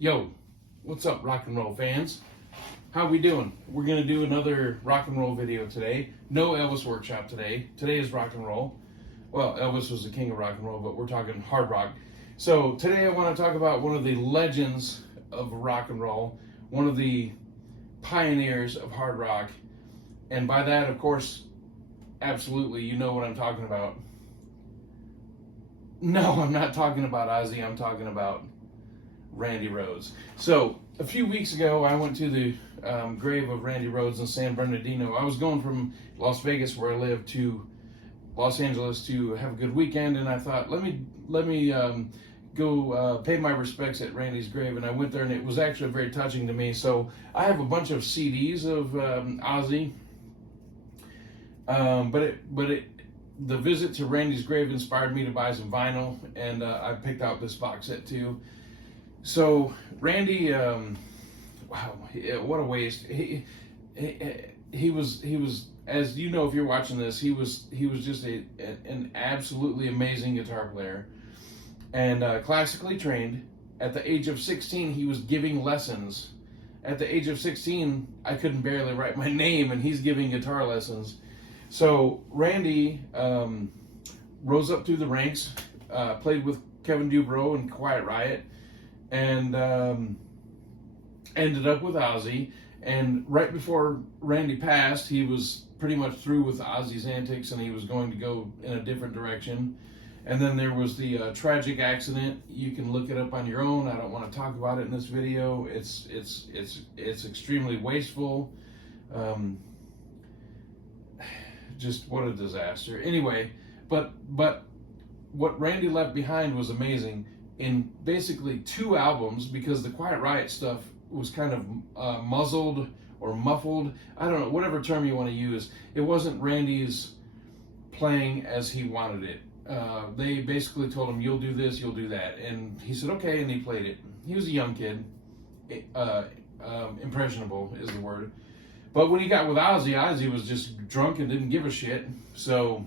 Yo, what's up, rock and roll fans? How we doing? We're gonna do another rock and roll video today. No Elvis workshop today. Today is rock and roll. Well, Elvis was the king of rock and roll, but we're talking hard rock. So today I want to talk about one of the legends of rock and roll, one of the pioneers of hard rock, and by that, of course, absolutely, you know what I'm talking about. No, I'm not talking about Ozzy. I'm talking about Randy Rhoads. So a few weeks ago, I went to the grave of Randy Rhoads in San Bernardino. I was going from Las Vegas, where I live, to Los Angeles to have a good weekend, and I thought, let me go pay my respects at Randy's grave. And I went there, and it was actually very touching to me. So I have a bunch of CDs of Ozzy, but the visit to Randy's grave inspired me to buy some vinyl, and I picked out this box set too. So Randy, wow, what a waste. He was, as you know, if you're watching this, he was just an absolutely amazing guitar player, and classically trained. At the age of 16, he was giving lessons. At the age of 16, I couldn't barely write my name, and he's giving guitar lessons. So Randy rose up through the ranks, played with Kevin Dubrow and Quiet Riot, and ended up with Ozzy. And right before Randy passed, he was pretty much through with Ozzy's antics, and he was going to go in a different direction. And then there was the tragic accident. You can look it up on your own. I don't want to talk about it in this video. It's extremely wasteful. Just what a disaster. Anyway, but what Randy left behind was amazing. In basically 2 albums, because the Quiet Riot stuff was kind of muzzled or muffled. I don't know, whatever term you want to use. It wasn't Randy's playing as he wanted it. They basically told him, you'll do this, you'll do that. And he said, okay, and he played it. He was a young kid. Impressionable is the word. But when he got with Ozzy, Ozzy was just drunk and didn't give a shit. So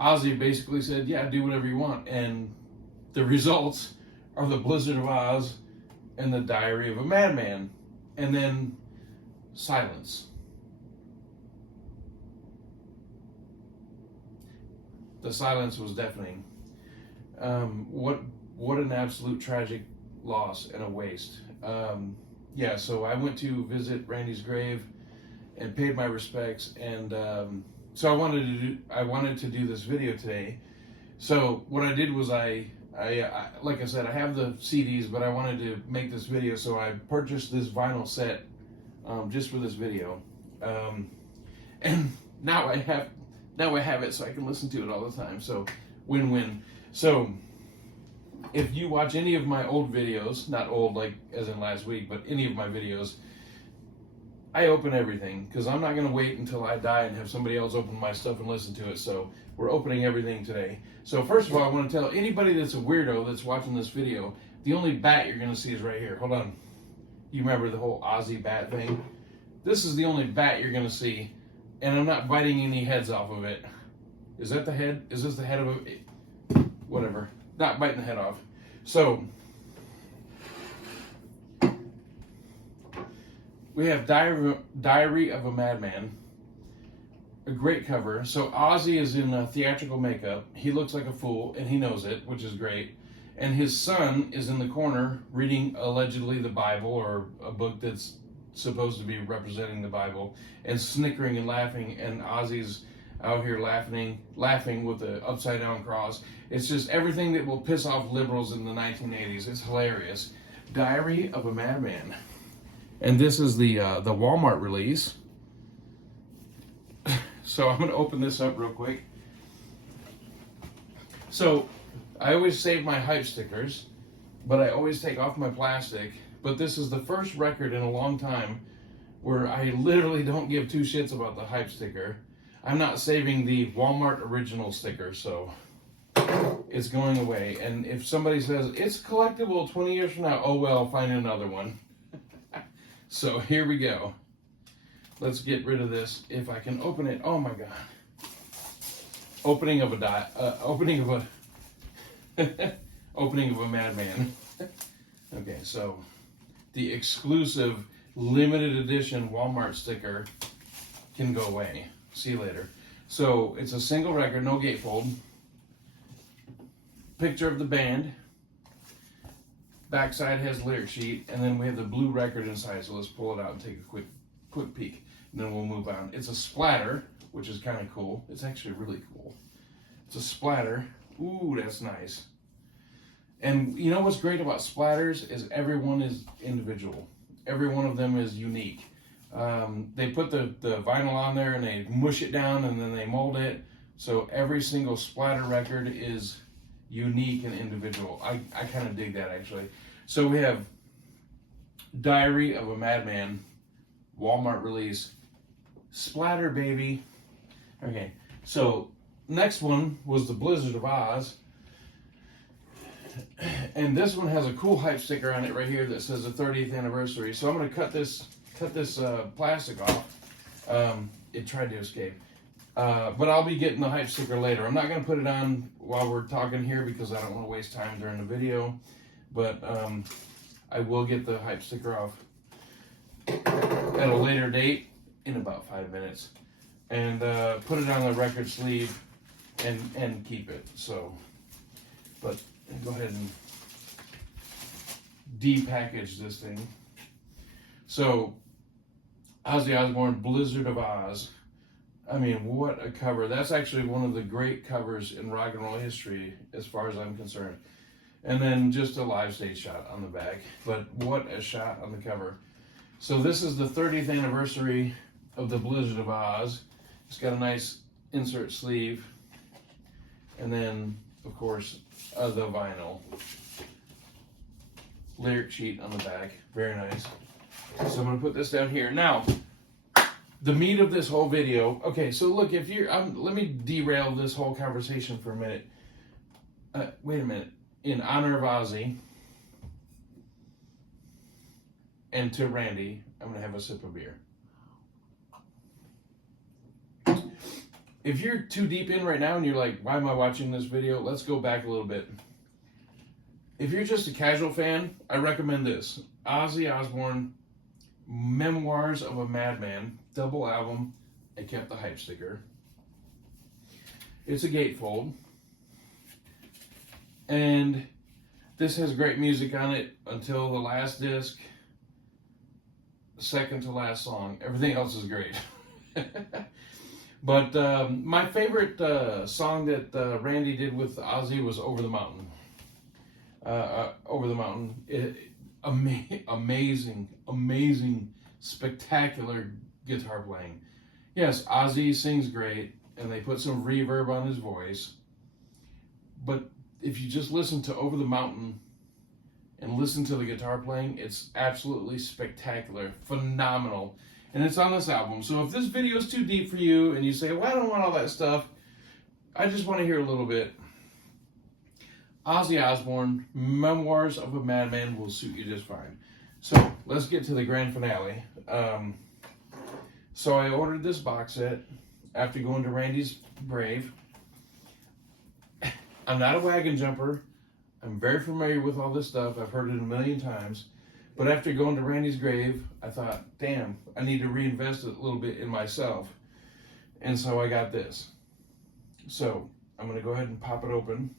Ozzy basically said, yeah, do whatever you want. And the results are the Blizzard of Oz and the Diary of a Madman. And then silence. The silence was deafening. What an absolute tragic loss and a waste. Yeah, so I went to visit Randy's grave and paid my respects, and so I wanted to do this video today. So what I did was I like I said, I have the CDs, but I wanted to make this video, so I purchased this vinyl set just for this video, and now I have it, so I can listen to it all the time. So win-win. So if you watch any of my old videos, not old like as in last week, but any of my videos, I open everything, because I'm not going to wait until I die and have somebody else open my stuff and listen to it. So we're opening everything today. So first of all, I want to tell anybody that's a weirdo that's watching this video, the only bat you're going to see is right here. Hold on. You remember the whole Ozzy bat thing? This is the only bat you're going to see, and I'm not biting any heads off of it. Is that the head? Is this the head of it? Whatever. Not biting the head off. So we have Diary of a Madman, a great cover. So Ozzy is in theatrical makeup. He looks like a fool, and he knows it, which is great. And his son is in the corner reading allegedly the Bible, or a book that's supposed to be representing the Bible, and snickering and laughing. And Ozzy's out here laughing with the upside down cross. It's just everything that will piss off liberals in the 1980s. It's hilarious. Diary of a Madman. And this is the Walmart release. So I'm going to open this up real quick. So I always save my hype stickers, but I always take off my plastic. But this is the first record in a long time where I literally don't give 2 shits about the hype sticker. I'm not saving the Walmart original sticker, so it's going away. And if somebody says, it's collectible 20 years from now, oh well, find another one. So here we go. Let's get rid of this. If I can open it, oh my God. Opening of a opening of a Madman. Okay, so the exclusive limited edition Walmart sticker can go away. See you later. So it's a single record, no gatefold. Picture of the band. Backside has lyric sheet, and then we have the blue record inside. So let's pull it out and take a quick peek, and then we'll move on. It's a splatter, which is kind of cool. It's actually really cool. It's a splatter. Ooh, that's nice. And you know what's great about splatters is everyone is individual. Every one of them is unique. They put the vinyl on there and they mush it down and then they mold it. So every single splatter record is unique and individual. I kind of dig that, actually. So we have Diary of a Madman, Walmart release, splatter, baby. Okay, so next one was the Blizzard of Oz. And this one has a cool hype sticker on it right here that says the 30th anniversary. So I'm going to cut this plastic off. It tried to escape. But I'll be getting the hype sticker later. I'm not going to put it on while we're talking here because I don't want to waste time during the video. But I will get the hype sticker off at a later date in about 5 minutes. And put it on the record sleeve and keep it. So, but go ahead and depackage this thing. So, Ozzy Osbourne, Blizzard of Oz. I mean, what a cover. That's actually one of the great covers in rock and roll history, as far as I'm concerned. And then just a live stage shot on the back. But what a shot on the cover. So this is the 30th anniversary of the Blizzard of Oz. It's got a nice insert sleeve. And then, of course, the vinyl. Lyric sheet on the back. Very nice. So I'm going to put this down here. Now, the meat of this whole video. Okay, so look, if you're... let me derail this whole conversation for a minute. Wait a minute. In honor of Ozzy and to Randy, I'm going to have a sip of beer. If you're too deep in right now and you're like, why am I watching this video? Let's go back a little bit. If you're just a casual fan, I recommend this. Ozzy Osbourne, Memoirs of a Madman, double album. I kept the hype sticker. It's a gatefold. And this has great music on it until the last disc, second to last song. Everything else is great. But my favorite song that Randy did with Ozzy was Over the Mountain. Over the Mountain. Amazing, spectacular guitar playing. Yes, Ozzy sings great, and they put some reverb on his voice. But if you just listen to Over the Mountain and listen to the guitar playing, it's absolutely spectacular, phenomenal. And it's on this album. So if this video is too deep for you and you say, well, I don't want all that stuff, I just want to hear a little bit. Ozzy Osbourne, Memoirs of a Madman will suit you just fine. So let's get to the grand finale. So I ordered this box set after going to Randy's grave. I'm not a wagon jumper. I'm very familiar with all this stuff. I've heard it a million times. But after going to Randy's grave, I thought, damn, I need to reinvest a little bit in myself. And so I got this. So I'm going to go ahead and pop it open.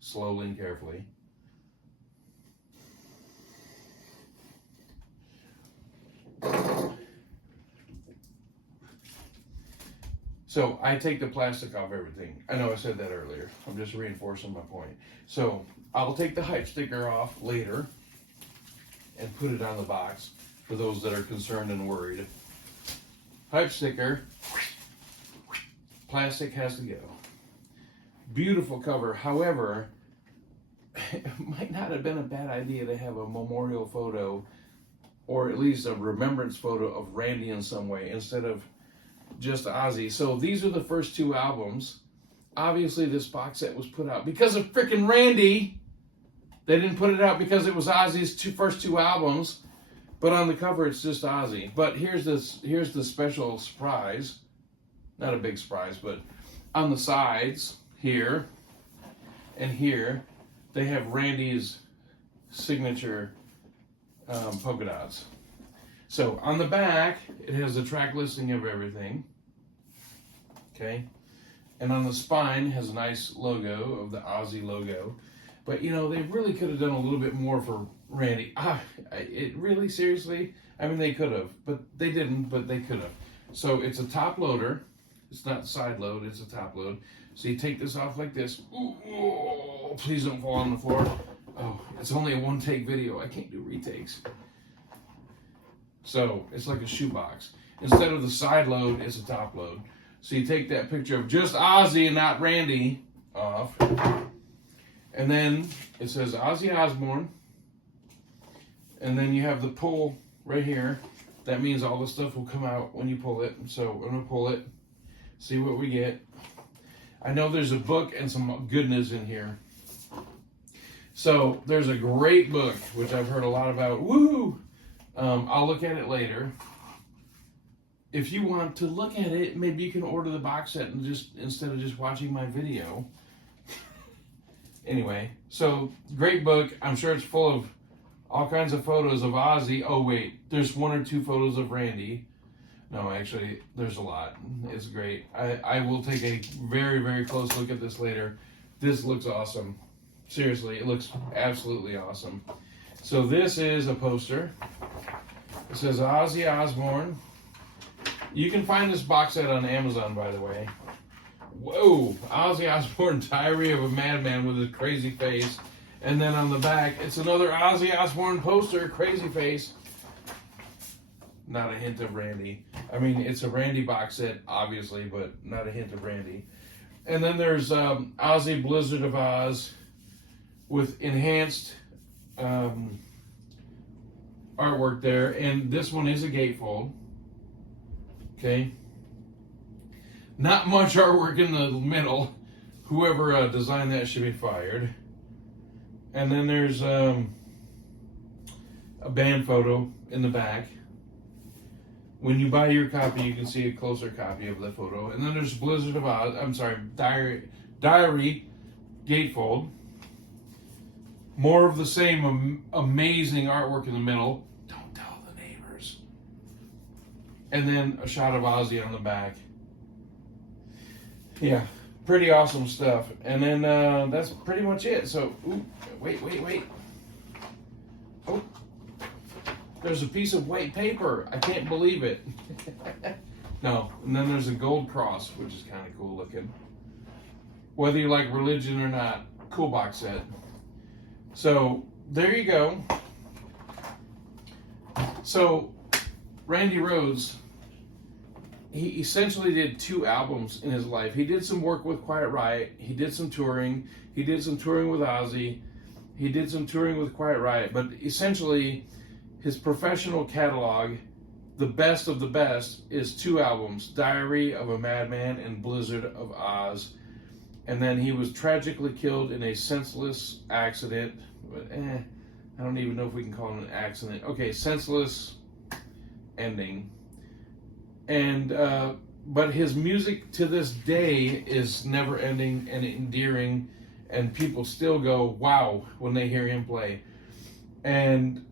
Slowly and carefully. So I take the plastic off everything. I know I said that earlier. I'm just reinforcing my point. So I'll take the hype sticker off later and put it on the box for those that are concerned and worried. Hype sticker. Plastic has to go. Beautiful cover. However, it might not have been a bad idea to have a memorial photo or at least a remembrance photo of Randy in some way instead of just Ozzy. So these are the first two albums. Obviously this box set was put out because of frickin' Randy. They didn't put it out because it was Ozzy's first two albums, but on the cover it's just Ozzy. But here's the special surprise. Not a big surprise, but on the sides here and here they have Randy's signature polka dots. So on the back, it has a track listing of everything. Okay. And on the spine, it has a nice logo of the Ozzy logo. But, you know, they really could have done a little bit more for Randy. It really, seriously, I mean, they could have, but they didn't, but they could have. So it's a top loader. It's not side load, it's a top load. So you take this off like this. Ooh, please don't fall on the floor. Oh, it's only a one-take video. I can't do retakes. So it's like a shoebox. Instead of the side load, it's a top load. So you take that picture of just Ozzy and not Randy off. And then it says Ozzy Osbourne. And then you have the pull right here. That means all the stuff will come out when you pull it. So I'm going to pull it, see what we get. I know there's a book and some goodness in here. So there's a great book, which I've heard a lot about. Woo! I'll look at it later. If you want to look at it, maybe you can order the box set and just instead of just watching my video. Anyway, so great book. I'm sure it's full of all kinds of photos of Ozzy. Oh wait, there's 1 or 2 photos of Randy. No, actually, there's a lot. It's great. I will take a very, very close look at this later. This looks awesome. Seriously, it looks absolutely awesome. So this is a poster. It says Ozzy Osbourne. You can find this box set on Amazon, by the way. Whoa! Ozzy Osbourne, Diary of a Madman with his crazy face. And then on the back, it's another Ozzy Osbourne poster, crazy face. Not a hint of Randy. I mean, it's a Randy box set, obviously, but not a hint of Randy. And then there's Ozzy Blizzard of Oz with enhanced artwork there. And this one is a gatefold. Okay. Not much artwork in the middle. Whoever designed that should be fired. And then there's a band photo in the back. When you buy your copy, you can see a closer copy of the photo. And then there's Blizzard of Oz. I'm sorry, Diary gatefold. More of the same amazing artwork in the middle. Don't tell the neighbors. And then a shot of Ozzy on the back. Yeah, pretty awesome stuff. And then that's pretty much it. So, ooh, wait. Oh, there's a piece of white paper. I can't believe it. No, and then there's a gold cross, which is kind of cool looking. Whether you like religion or not, cool box set. So, there you go. So, Randy Rhoads, he essentially did 2 albums in his life. He did some work with Quiet Riot. He did some touring. He did some touring with Ozzy. He did some touring with Quiet Riot. But essentially, his professional catalog, the best of the best, is 2 albums, Diary of a Madman and Blizzard of Oz. And then he was tragically killed in a senseless accident. I don't even know if we can call it an accident. Okay, senseless ending. And but his music to this day is never ending and endearing, and people still go wow when they hear him play. And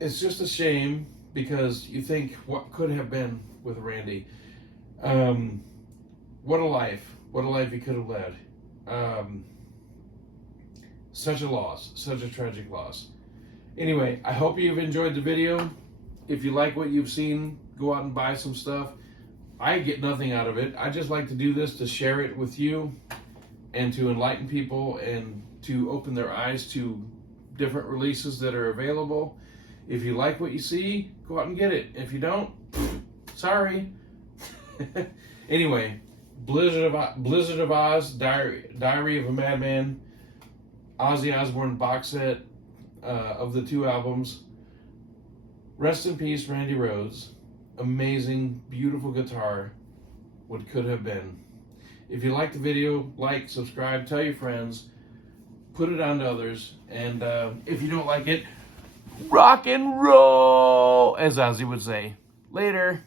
it's just a shame because you think what could have been with Randy. What a life he could have led. Such a loss, such a tragic loss. Anyway, I hope you've enjoyed the video. If you like what you've seen, go out and buy some stuff. I get nothing out of it. I just like to do this to share it with you and to enlighten people and to open their eyes to different releases that are available. If you like what you see, go out and get it. If you don't, sorry. Anyway, Blizzard of Oz, Diary of a Madman, Ozzy Osbourne box set of the 2 albums. Rest in peace, Randy Rhoads. Amazing, beautiful guitar. What could have been. If you like the video, like, subscribe, tell your friends, put it on to others, and if you don't like it, rock and roll, as Ozzy would say. Later.